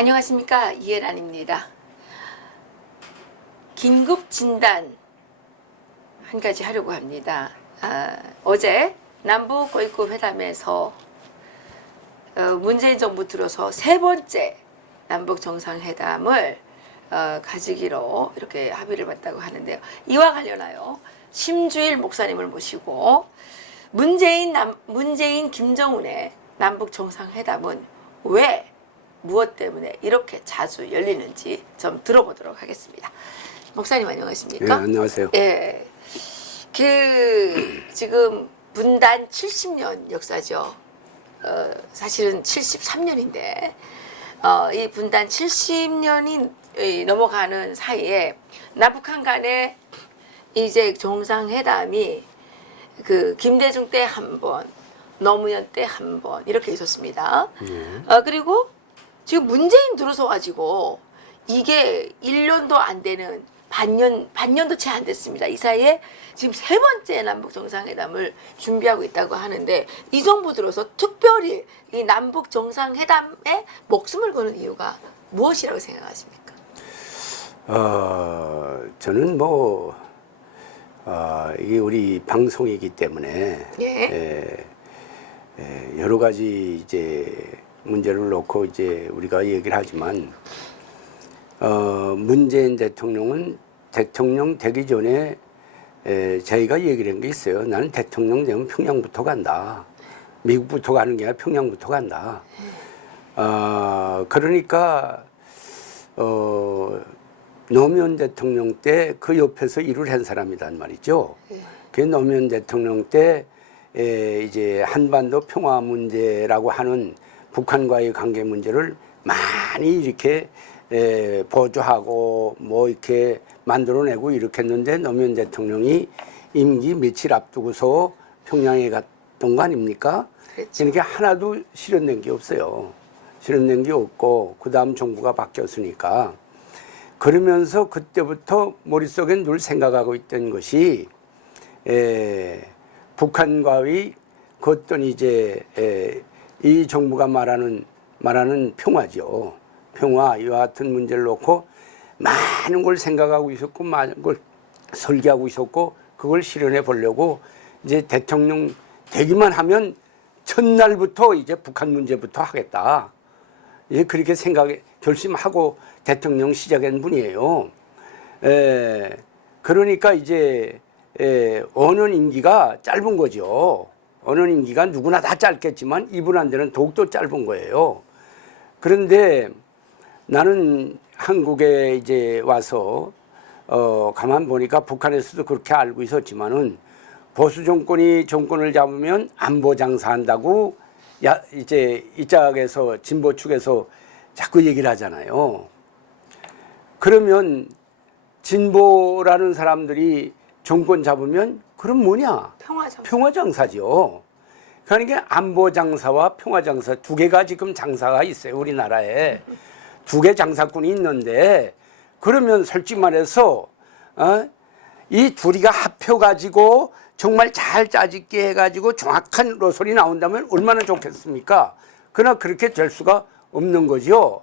안녕하십니까, 이혜란입니다. 긴급 진단 한 가지 하려고 합니다. 어제 남북 고위급 회담에서 문재인 정부 들어서 세 번째 남북 정상회담을 가지기로 이렇게 합의를 봤다고 하는데요. 이와 관련하여 심주일 목사님을 모시고 문재인 김정은의 남북 정상회담은 왜 무엇 때문에 이렇게 자주 열리는지 좀 들어보도록 하겠습니다. 목사님 안녕하십니까? 네, 안녕하세요. 예. 지금 분단 70년 역사죠. 사실은 73년인데 이 분단 70년이 넘어가는 사이에 남북한 간에 이제 정상회담이 그 김대중 때 한 번, 노무현 때 한 번 이렇게 있었습니다. 그리고 지금 문재인 들어서 가지고 이게 1년도 안 되는 반년도 채 안 됐습니다. 이 사이에 지금 세 번째 남북 정상회담을 준비하고 있다고 하는데 이 정부 들어서 특별히 이 남북 정상회담에 목숨을 거는 이유가 무엇이라고 생각하십니까? 저는 이게 우리 방송이기 때문에 예. 여러 가지 이제 문제를 놓고 이제 우리가 얘기를 하지만 문재인 대통령은 대통령 되기 전에 저희가 얘기를 한 게 있어요. 나는 대통령 되면 평양부터 간다. 미국부터 가는 게 아니라 평양부터 간다. 그러니까 노무현 대통령 때 그 옆에서 일을 한 사람이란 말이죠. 그 노무현 대통령 때 이제 한반도 평화 문제라고 하는 북한과의 관계 문제를 많이 이렇게 보조하고 이렇게 만들어내고 이렇게 했는데 노무현 대통령이 임기 며칠 앞두고서 평양에 갔던 거 아닙니까? 그렇죠. 그러니까 하나도 실현된 게 없어요. 실현된 게 없고 그 다음 정부가 바뀌었으니까 그러면서 그때부터 머릿속에 늘 생각하고 있던 것이 북한과의 그 어떤 이제 이 정부가 말하는 평화죠. 평화 이와 같은 문제를 놓고 많은 걸 생각하고 있었고 많은 걸 설계하고 있었고 그걸 실현해 보려고 이제 대통령 되기만 하면 첫날부터 이제 북한 문제부터 하겠다. 이제 그렇게 결심하고 대통령 시작한 분이에요. 그러니까 이제 어느 임기가 짧은 거죠. 어느 임기가 누구나 다 짧겠지만 이분한테는 더욱더 짧은 거예요. 그런데 나는 한국에 이제 와서 가만 보니까 북한에서도 그렇게 알고 있었지만은 보수 정권이 정권을 잡으면 안보 장사한다고 이제 이쪽에서 진보 측에서 자꾸 얘기를 하잖아요. 그러면 진보라는 사람들이 정권 잡으면 그럼 뭐냐? 평화장사죠. 그러니까 안보장사와 평화장사 두 개가 지금 장사가 있어요. 우리나라에. 두 개 장사꾼이 있는데 그러면 솔직히 말해서 이 둘이가 합혀가지고 정말 잘 짜집게 해가지고 정확한 노선이 나온다면 얼마나 좋겠습니까? 그러나 그렇게 될 수가 없는 거죠.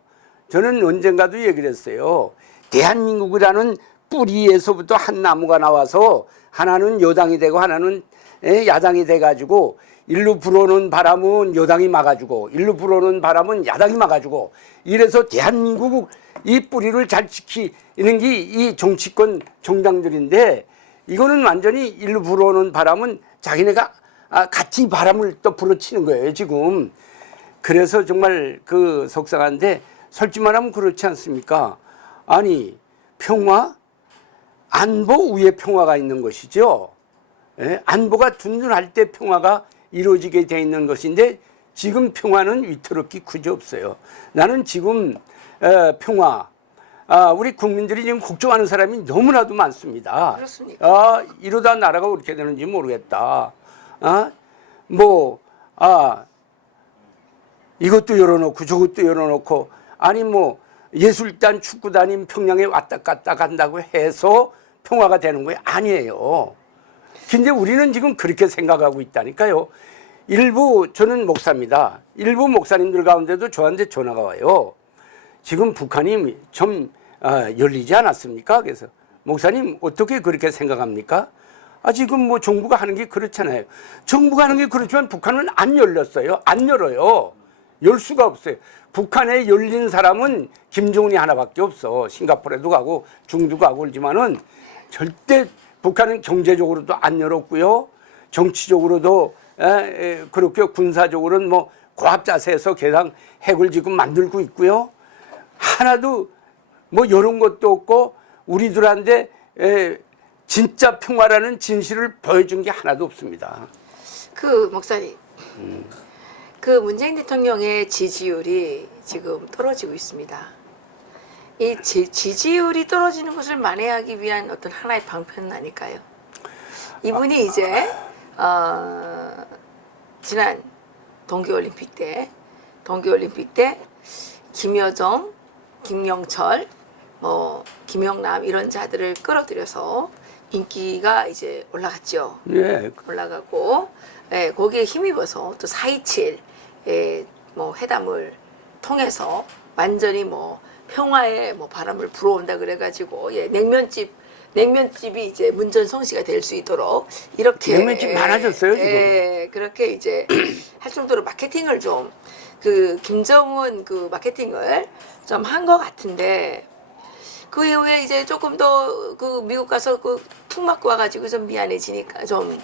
저는 언젠가도 얘기를 했어요. 대한민국이라는 뿌리에서부터 한 나무가 나와서 하나는 여당이 되고 하나는 야당이 돼가지고 일로 불어오는 바람은 여당이 막아주고 일로 불어오는 바람은 야당이 막아주고 이래서 대한민국 이 뿌리를 잘 지키는 게 이 정치권 정당들인데 이거는 완전히 일로 불어오는 바람은 자기네가 같이 바람을 또 불어치는 거예요 지금. 그래서 정말 그 속상한데 솔직히 말하면 그렇지 않습니까? 아니 평화? 안보 위에 평화가 있는 것이죠. 안보가 든든할 때 평화가 이루어지게 돼 있는 것인데 지금 평화는 위태롭기 그지없어요. 나는 지금 평화 우리 국민들이 지금 걱정하는 사람이 너무나도 많습니다. 그렇습니까? 이러다 나라가 어떻게 되는지 모르겠다. 이것도 열어놓고 저것도 열어놓고 아니 예술단 축구단이 평양에 왔다 갔다 간다고 해서 평화가 되는 거예요? 아니에요. 근데 우리는 지금 그렇게 생각하고 있다니까요. 일부 저는 목사입니다. 일부 목사님들 가운데도 저한테 전화가 와요. 지금 북한이 좀 열리지 않았습니까? 그래서 목사님 어떻게 그렇게 생각합니까? 지금 뭐 정부가 하는 게 그렇잖아요. 정부가 하는 게 그렇지만 북한은 안 열렸어요. 안 열어요. 열 수가 없어요. 북한에 열린 사람은 김정은이 하나밖에 없어. 싱가포르에도 가고 중국도 가고 그러지만은 절대 북한은 경제적으로도 안 열었고요. 정치적으로도 그렇게 군사적으로는 뭐 고압 자세에서 계속 핵을 지금 만들고 있고요. 하나도 뭐 이런 것도 없고 우리들한테 진짜 평화라는 진실을 보여준 게 하나도 없습니다. 그 목사님, 그 문재인 대통령의 지지율이 지금 떨어지고 있습니다. 이 지지율이 떨어지는 것을 만회하기 위한 어떤 하나의 방편은 아닐까요? 이분이 이제 지난 동계올림픽 때 김여정, 김영철, 뭐 김영남 이런 자들을 끌어들여서 인기가 이제 올라갔죠. 예. 올라가고, 예, 거기에 힘입어서 또 4.27 뭐 회담을 통해서 완전히 뭐 평화의 뭐 바람을 불어온다 그래가지고, 예, 냉면집이 이제 문전성시가 될 수 있도록 이렇게 냉면집 많아졌어요, 지금. 예, 그렇게 이제 할 정도로 마케팅을 좀 그 김정은 그 마케팅을 좀 한 것 같은데. 그 이후에 이제 조금 더 그 미국 가서 그 툭 맞고 와가지고 좀 미안해지니까 좀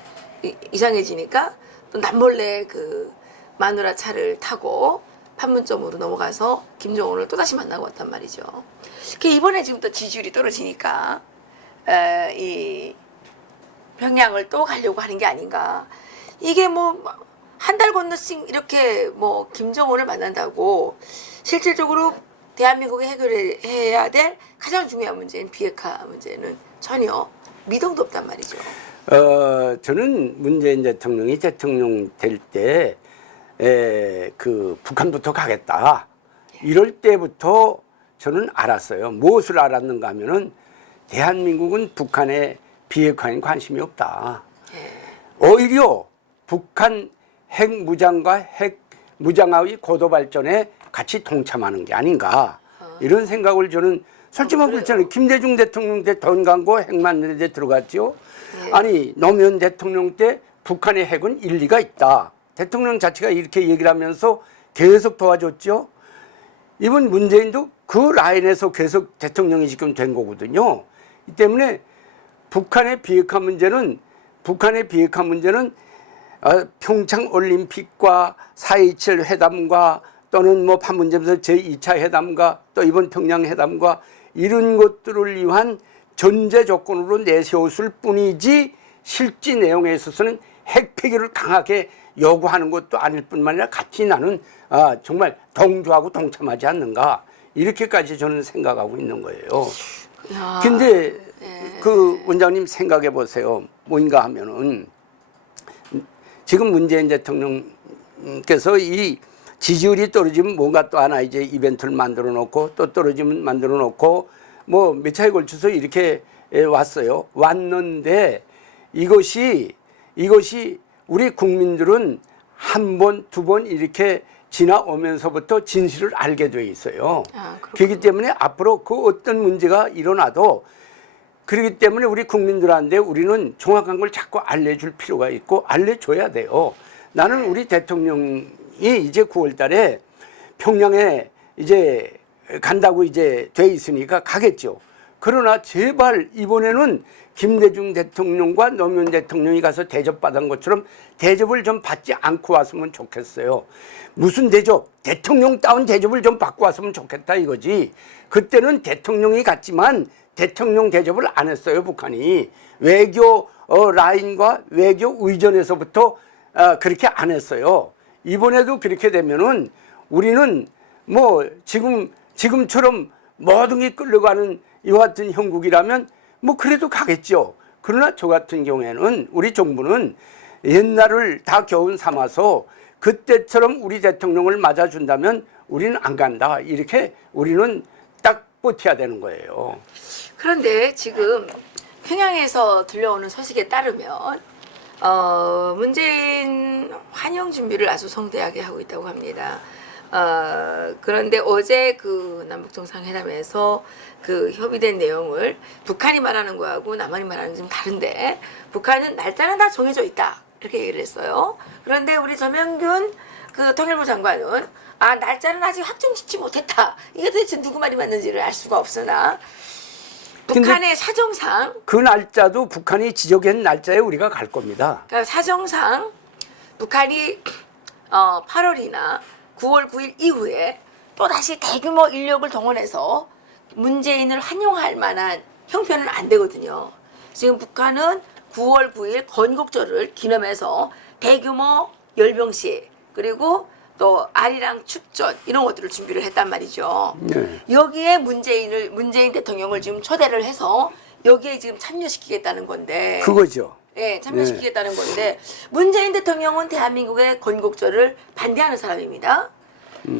이상해지니까 또 남몰래 그 마누라 차를 타고 판문점으로 넘어가서 김정은을 또다시 만나고 왔단 말이죠. 그 이번에 지금 또 지지율이 떨어지니까 이 평양을 또 가려고 하는 게 아닌가. 이게 뭐 한 달 건너씩 이렇게 뭐 김정은을 만난다고 실질적으로 대한민국이 해결해야 될 가장 중요한 문제인 비핵화 문제는 전혀 미동도 없단 말이죠. 저는 문재인 대통령이 대통령 될 때 그 북한부터 가겠다. 이럴 때부터 저는 알았어요. 무엇을 알았는가 하면은 대한민국은 북한의 비핵화에 관심이 없다. 오히려 북한 핵 무장과 핵 무장화의 고도 발전에 같이 동참하는 게 아닌가 이런 생각을 저는 솔직히 말해서 그렇잖아요. 김대중 대통령 때 돈 광고 핵 만드는 데 들어갔죠. 네. 아니 노무현 대통령 때 북한의 핵은 일리가 있다. 대통령 자체가 이렇게 얘기를 하면서 계속 도와줬죠. 이번 문재인도 그 라인에서 계속 대통령이 지금 된 거거든요. 이 때문에 북한의 비핵화 문제는 평창 올림픽과 4.27 회담과 또는 뭐 판문점에서 제2차 회담과 또 이번 평양 회담과 이런 것들을 위한 전제 조건으로 내세웠을 뿐이지 실제 내용에 있어서는 핵 폐기를 강하게 요구하는 것도 아닐 뿐만 아니라 같이 나는 정말 동조하고 동참하지 않는가 이렇게까지 저는 생각하고 있는 거예요. 근데 그 원장님 생각해 보세요. 뭐인가 하면은 지금 문재인 대통령께서 이 지지율이 떨어지면 뭔가 또 하나 이제 이벤트를 만들어 놓고 또 떨어지면 만들어 놓고 뭐 몇 차에 걸쳐서 이렇게 왔는데 이것이 우리 국민들은 한 번, 두 번 이렇게 지나오면서부터 진실을 알게 돼 있어요. 그렇기 때문에 앞으로 그 어떤 문제가 일어나도 그렇기 때문에 우리 국민들한테 우리는 정확한 걸 자꾸 알려줄 필요가 있고 알려줘야 돼요. 나는 우리 대통령이 이제 9월 달에 평양에 이제 간다고 이제 돼 있으니까 가겠죠. 그러나 제발 이번에는 김대중 대통령과 노무현 대통령이 가서 대접받은 것처럼 대접을 좀 받지 않고 왔으면 좋겠어요. 무슨 대접? 대통령다운 대접을 좀 받고 왔으면 좋겠다 이거지. 그때는 대통령이 갔지만 대통령 대접을 안 했어요, 북한이. 외교 라인과 외교 의전에서부터 그렇게 안 했어요. 이번에도 그렇게 되면은 우리는 뭐 지금처럼 모든 게 끌려가는 이와 같은 형국이라면 뭐 그래도 가겠죠. 그러나 저 같은 경우에는 우리 정부는 옛날을 다 교훈 삼아서 그때처럼 우리 대통령을 맞아준다면 우리는 안 간다. 이렇게 우리는 딱 버텨야 되는 거예요. 그런데 지금 평양에서 들려오는 소식에 따르면 문재인 환영 준비를 아주 성대하게 하고 있다고 합니다. 그런데 어제 그 남북 정상회담에서 그 협의된 내용을 북한이 말하는 거하고 남한이 말하는 게 좀 다른데 북한은 날짜는 다 정해져 있다 이렇게 얘기를 했어요. 그런데 우리 전명균 그 통일부 장관은 날짜는 아직 확정짓지 못했다. 이게 도대체 누구 말이 맞는지를 알 수가 없으나 북한의 사정상 그 날짜도 북한이 지적한 날짜에 우리가 갈 겁니다. 그러니까 사정상 북한이 8월이나 9월 9일 이후에 또다시 대규모 인력을 동원해서 문재인을 환영할 만한 형편은 안 되거든요. 지금 북한은 9월 9일 건국절을 기념해서 대규모 열병식 그리고 또 아리랑 축전 이런 것들을 준비를 했단 말이죠. 네. 여기에 문재인 대통령을 지금 초대를 해서 여기에 지금 참여시키겠다는 건데. 그거죠. 네, 참여시키겠다는 건데 문재인 대통령은 대한민국의 건국절을 반대하는 사람입니다.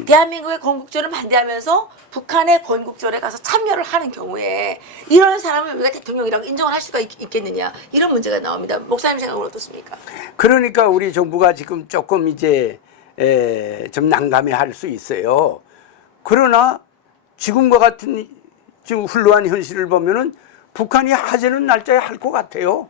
대한민국의 건국절을 반대하면서 북한의 건국절에 가서 참여를 하는 경우에 이런 사람을 우리가 대통령이라고 인정을 할 수가 있겠느냐 이런 문제가 나옵니다. 목사님 생각은 어떻습니까? 그러니까 우리 정부가 지금 조금 이제 좀 난감해할 수 있어요. 그러나 지금과 같은 지금 훌륭한 현실을 보면은 북한이 하자는 날짜에 할 것 같아요.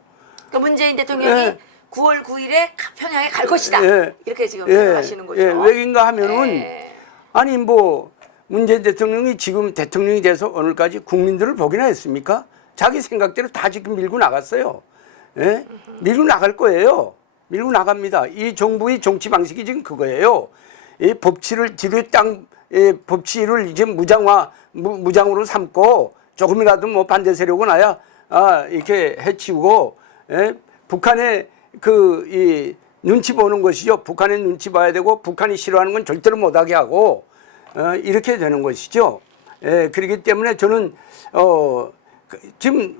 그러니까 문재인 대통령이 예. 9월 9일에 평양에 갈 것이다. 예. 이렇게 지금 생각하시는 거죠. 왜인가 하면은 예. 아니 뭐 문재인 대통령이 지금 대통령이 돼서 오늘까지 국민들을 보기나 했습니까? 자기 생각대로 다 지금 밀고 나갔어요. 예? 밀고 나갈 거예요. 밀고 나갑니다. 이 정부의 정치 방식이 지금 그거예요. 이 법치를 법치를 이제 무장으로 삼고 조금이라도 뭐 반대 세력은 아야 이렇게 해치우고 북한의 이 눈치 보는 것이죠. 북한의 눈치 봐야 되고 북한이 싫어하는 건 절대로 못하게 하고 이렇게 되는 것이죠. 그렇기 때문에 저는 지금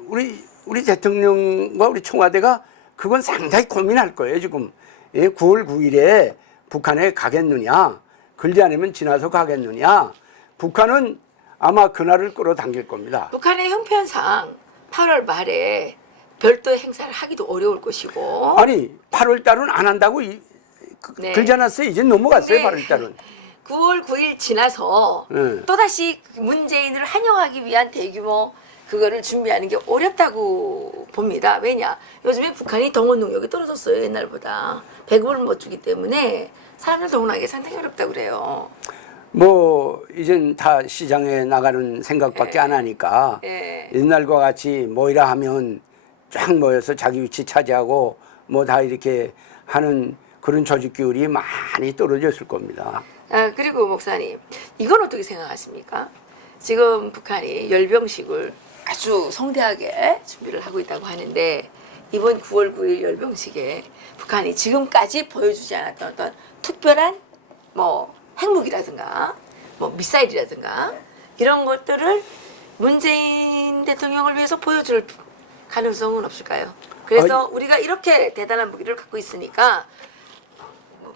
우리 대통령과 우리 청와대가 그건 상당히 고민할 거예요. 지금 9월 9일에 북한에 가겠느냐, 그러지 않으면 지나서 가겠느냐. 북한은 아마 그날을 끌어당길 겁니다. 북한의 형편상 8월 말에 별도의 행사를 하기도 어려울 것이고. 아니 8월 달은 안 한다고 네. 그러지 않았어요. 이제 넘어갔어요. 근데 8월 달은. 9월 9일 지나서 네. 또다시 문재인을 환영하기 위한 대규모 그거를 준비하는 게 어렵다고 봅니다. 왜냐? 요즘에 북한이 동원 능력이 떨어졌어요. 옛날보다. 배급을 못 주기 때문에 사람들 동원하기 상당히 어렵다고 그래요. 뭐 이젠 다 시장에 나가는 생각밖에 안 하니까 옛날과 같이 모이라 하면 쫙 모여서 자기 위치 차지하고 뭐 다 이렇게 하는 그런 조직 규율이 많이 떨어졌을 겁니다. 그리고 목사님, 이건 어떻게 생각하십니까? 지금 북한이 열병식을 아주 성대하게 준비를 하고 있다고 하는데 이번 9월 9일 열병식에 북한이 지금까지 보여주지 않았던 어떤 특별한 뭐 핵무기라든가 뭐 미사일이라든가 이런 것들을 문재인 대통령을 위해서 보여줄 가능성은 없을까요? 그래서 우리가 이렇게 대단한 무기를 갖고 있으니까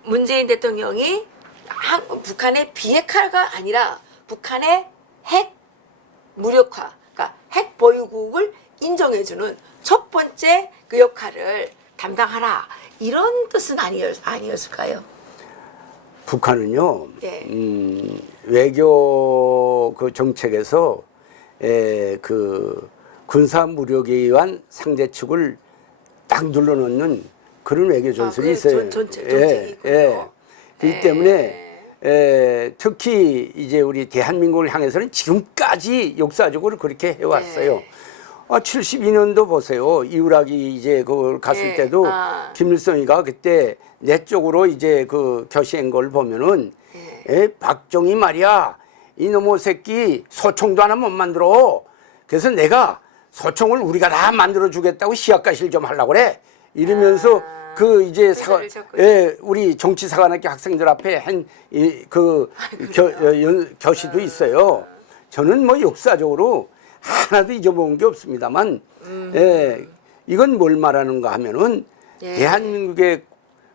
문재인 대통령이 북한의 비핵화가 아니라 북한의 핵 무력화, 그러니까 핵 보유국을 인정해주는 첫 번째 그 역할을 담당하라 이런 뜻은 아니었을까요? 북한은요, 예. 외교 그 정책에서 그 군사 무력에 의한 상대측을 딱 눌러놓는 그런 외교 전술이 있어요. 정책이 있군요. 그렇기 때문에 특히 이제 우리 대한민국을 향해서는 지금까지 역사적으로 그렇게 해왔어요. 72년도 보세요. 이우락이 이제 그걸 갔을 때도 김일성이가 그때 내 쪽으로 이제 그 표시한 걸 보면은 박정희 말이야 이놈의 새끼 소총도 하나 못 만들어. 그래서 내가 소총을 우리가 다 만들어 주겠다고 시합가실 좀 하려고 그래. 이러면서 그 이제 우리 정치사관학교 학생들 앞에 한 그 교시도 있어요. 저는 뭐 역사적으로 하나도 잊어먹은 게 없습니다만, 이건 뭘 말하는가 하면은 대한민국의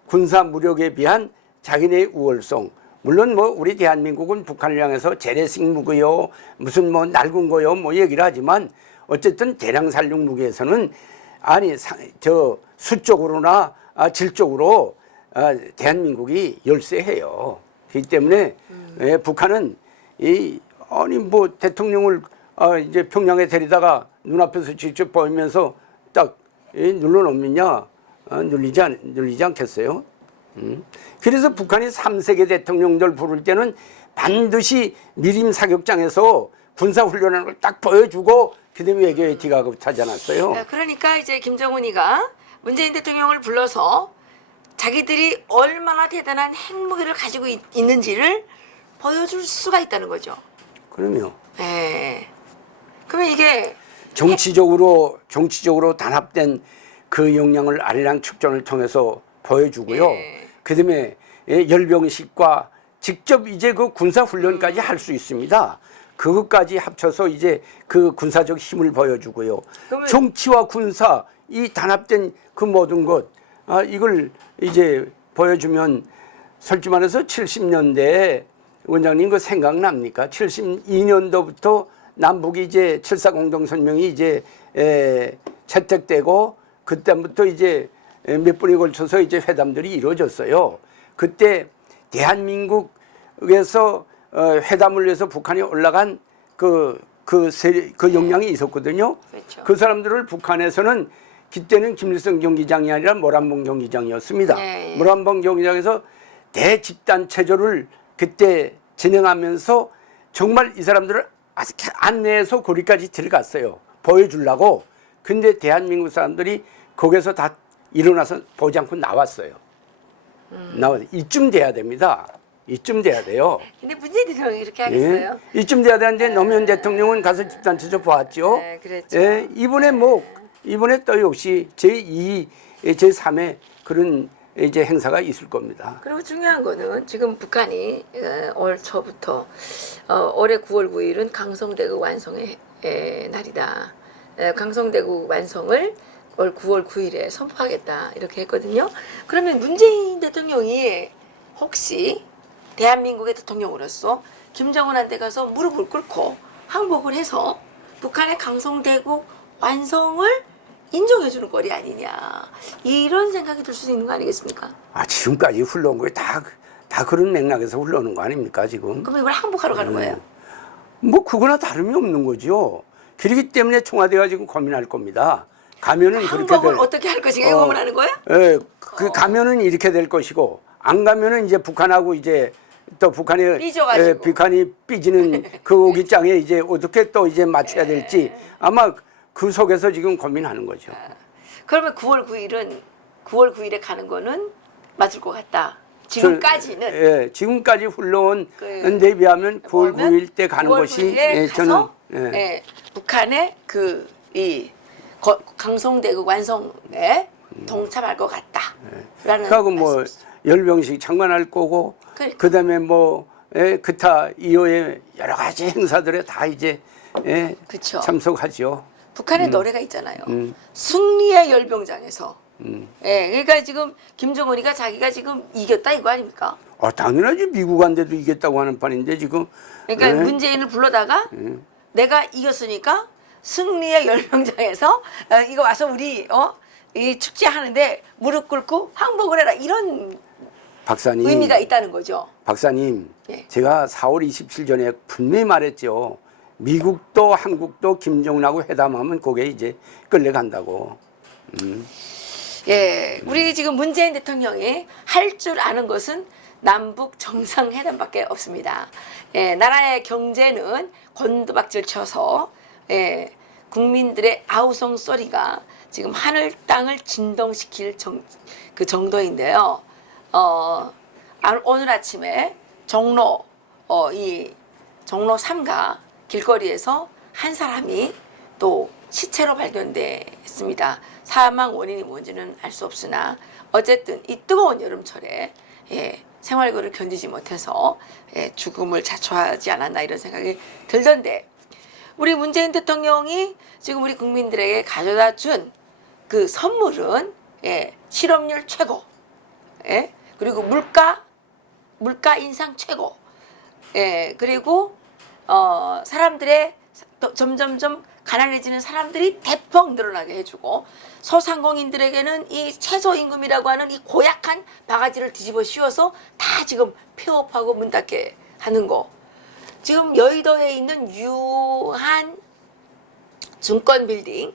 군사 무력에 비한 자기네의 우월성. 물론 뭐 우리 대한민국은 북한을 향해서 재래식 무기요, 무슨 뭐 낡은 거요, 뭐 얘기를 하지만 어쨌든 대량 살육 무기에서는 아니 저 수적으로나 질적으로 대한민국이 열세해요. 그렇기 때문에 예, 북한은 아니 뭐 대통령을 이제 평양에 데리다가 눈앞에서 직접 보이면서 딱 눌러놓으면야 눌리지 않겠어요? 그래서 북한이 3세계 대통령들 부를 때는 반드시 미림 사격장에서 군사훈련을 딱 보여주고 그다음에 외교에 디가고 타지 않았어요. 그러니까 이제 김정은이가 문재인 대통령을 불러서 자기들이 얼마나 대단한 핵무기를 가지고 있는지를 보여줄 수가 있다는 거죠. 그럼요. 예. 그러면 이게 정치적으로 단합된 그 역량을 아리랑 축전을 통해서 보여주고요. 예. 그다음에 열병식과 직접 이제 그 군사 훈련까지 할 수 있습니다. 그것까지 합쳐서 이제 그 군사적 힘을 보여주고요. 정치와 군사 이 단합된 그 모든 것 이걸 이제 보여주면 솔직히 말해서 70년대에 원장님 그 생각납니까? 72년도부터 남북이 이제 7.4 공동선명이 이제 채택되고 그때부터 이제 몇 번에 걸쳐서 이제 회담들이 이루어졌어요. 그때 대한민국에서 회담을 위해서 북한이 올라간 그 역량이 있었거든요. 그렇죠. 그 사람들을 북한에서는 그때는 김일성 경기장이 아니라 모란봉 경기장이었습니다. 네. 모란봉 경기장에서 대집단 체조를 그때 진행하면서 정말 이 사람들을 안내해서 거기까지 들어갔어요. 보여주려고. 근데 대한민국 사람들이 거기서 다 일어나서 보지 않고 나왔어요. 이쯤 돼야 됩니다. 이쯤 돼야 돼요. 근데 문재인 대통령이 이렇게 하겠어요? 예? 이쯤 돼야 되는데 노무현 대통령은 가서 집단 체조 보았죠. 네, 그랬죠. 예? 이번에 또 역시 제2, 제3의 그런 이제 행사가 있을 겁니다. 그리고 중요한 거는 지금 북한이 올 초부터 올해 9월 9일은 강성대국 완성의 날이다. 강성대국 완성을 올 9월 9일에 선포하겠다 이렇게 했거든요. 그러면 문재인 대통령이 혹시 대한민국의 대통령으로서 김정은한테 가서 무릎을 꿇고 항복을 해서 북한의 강성대국 완성을 인정해주는 꼴이 아니냐 이런 생각이 들 수 있는 거 아니겠습니까? 지금까지 흘러온 거에 다 그런 맥락에서 흘러오는 거 아닙니까 지금? 그럼 이걸 항복하러 가는 거예요? 뭐 그거나 다름이 없는 거죠. 그렇기 때문에 청와대가 지금 고민할 겁니다. 가면은 그렇게 항복을 어떻게 할 것인가 이거 고민하는 거예요? 예, 가면은 이렇게 될 것이고 안 가면은 이제 북한하고 이제 또 북한이 삐지는 그 오기장에 이제 어떻게 또 이제 맞춰야 될지 아마 그 속에서 지금 고민하는 거죠. 그러면 9월 9일에 가는 거는 맞을 것 같다. 지금까지는. 지금까지 흘러온 데 비하면 9월 9일 때 가는 것이 저는 북한의 이 강성대국 완성에 동참할 것 같다라는. 그하고 뭐 열병식 참관할 거고 그다음에 뭐 기타 이후에 여러 가지 행사들에 다 이제 그쵸. 참석하죠. 북한의 노래가 있잖아요. 승리의 열병장에서. 그러니까 지금 김정은이가 자기가 지금 이겼다 이거 아닙니까? 당연하지. 미국한테도 이겼다고 하는 판인데 지금. 그러니까 문재인을 불러다가 내가 이겼으니까 승리의 열병장에서 이거 와서 우리 이 축제하는데 무릎 꿇고 항복을 해라 이런 박사님 의미가 있다는 거죠. 박사님, 제가 4월 27일 전에 분명히 말했죠. 미국도 한국도 김정은하고 회담하면 그게 이제 끌려간다고. 우리 지금 문재인 대통령이 할 줄 아는 것은 남북 정상회담밖에 없습니다. 나라의 경제는 곤두박질 쳐서 국민들의 아우성 소리가 지금 하늘 땅을 진동시킬 그 정도인데요. 오늘 아침에 종로 3가 길거리에서 한 사람이 또 시체로 발견됐습니다. 사망 원인이 뭔지는 알 수 없으나 어쨌든 이 뜨거운 여름철에 생활고를 견디지 못해서 죽음을 자초하지 않았나 이런 생각이 들던데 우리 문재인 대통령이 지금 우리 국민들에게 가져다 준 그 선물은 실업률 최고, 그리고 물가 인상 최고, 그리고 사람들의 점점점 가난해지는 사람들이 대폭 늘어나게 해주고 소상공인들에게는 이 최저임금이라고 하는 이 고약한 바가지를 뒤집어 씌워서 다 지금 폐업하고 문 닫게 하는 거. 지금 여의도에 있는 유한 증권 빌딩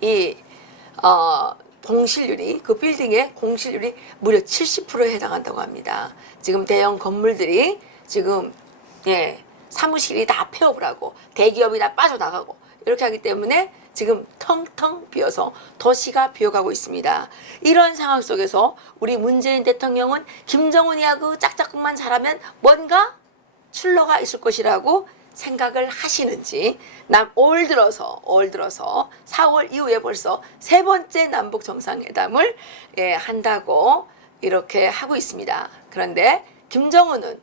이 공실률이 그 빌딩의 공실률이 무려 70%에 해당한다고 합니다. 지금 대형 건물들이 지금 사무실이 다 폐업을 하고 대기업이 다 빠져나가고 이렇게 하기 때문에 지금 텅텅 비어서 도시가 비어가고 있습니다. 이런 상황 속에서 우리 문재인 대통령은 김정은이하고 짝짝꿍만 잘하면 뭔가 출로가 있을 것이라고 생각을 하시는지 올 들어서 4월 이후에 벌써 세 번째 남북 정상회담을 한다고 이렇게 하고 있습니다. 그런데 김정은은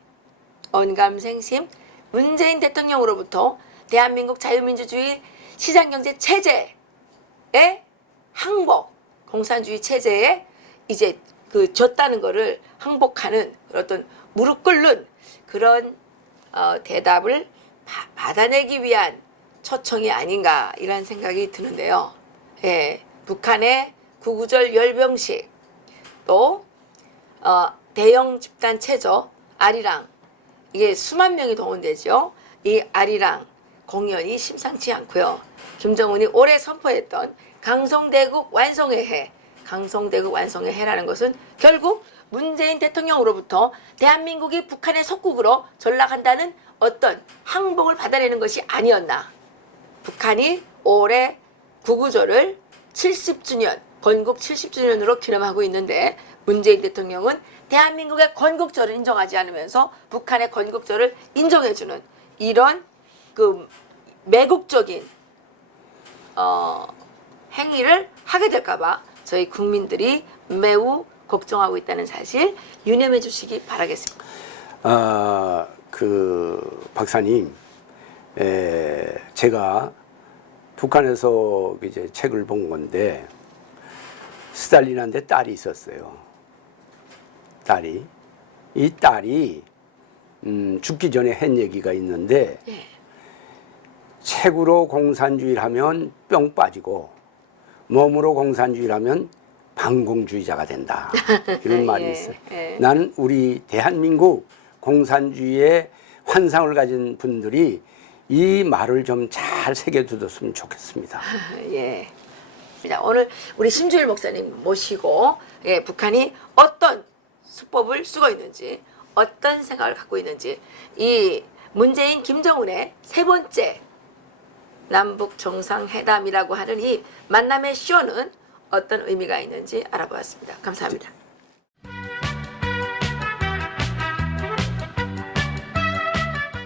언감생심 문재인 대통령으로부터 대한민국 자유민주주의 시장경제 체제의 항복, 공산주의 체제에 이제 그 졌다는 거를 항복하는 어떤 무릎 꿇는 그런 대답을 받아내기 위한 초청이 아닌가 이런 생각이 드는데요. 북한의 구구절 열병식 또 대형 집단 체조 아리랑 이게 수만 명이 동원되죠. 이 아리랑 공연이 심상치 않고요. 김정은이 올해 선포했던 강성대국 완성의 해, 강성대국 완성의 해라는 것은 결국 문재인 대통령으로부터 대한민국이 북한의 속국으로 전락한다는 어떤 항복을 받아내는 것이 아니었나. 북한이 올해 구구절을 70주년, 건국 70주년으로 기념하고 있는데 문재인 대통령은 대한민국의 건국절을 인정하지 않으면서 북한의 건국절을 인정해주는 이런 그 매국적인 행위를 하게 될까봐 저희 국민들이 매우 걱정하고 있다는 사실 유념해 주시기 바라겠습니다. 박사님, 제가 북한에서 이제 책을 본 건데 스탈린한테 딸이 있었어요. 이 딸이 죽기 전에 한 얘기가 있는데 책으로 공산주의를 하면 뿅 빠지고 몸으로 공산주의를 하면 반공주의자가 된다. 이런 말이 있어요. 나는 우리 대한민국 공산주의의 환상을 가진 분들이 이 말을 좀 잘 새겨두었으면 좋겠습니다. 예. 오늘 우리 심주일 목사님 모시고 북한이 어떤 수법을 쓰고 있는지 어떤 생각을 갖고 있는지 이 문재인 김정은의 세 번째 남북 정상회담이라고 하는 이 만남의 쇼는 어떤 의미가 있는지 알아보았습니다. 감사합니다.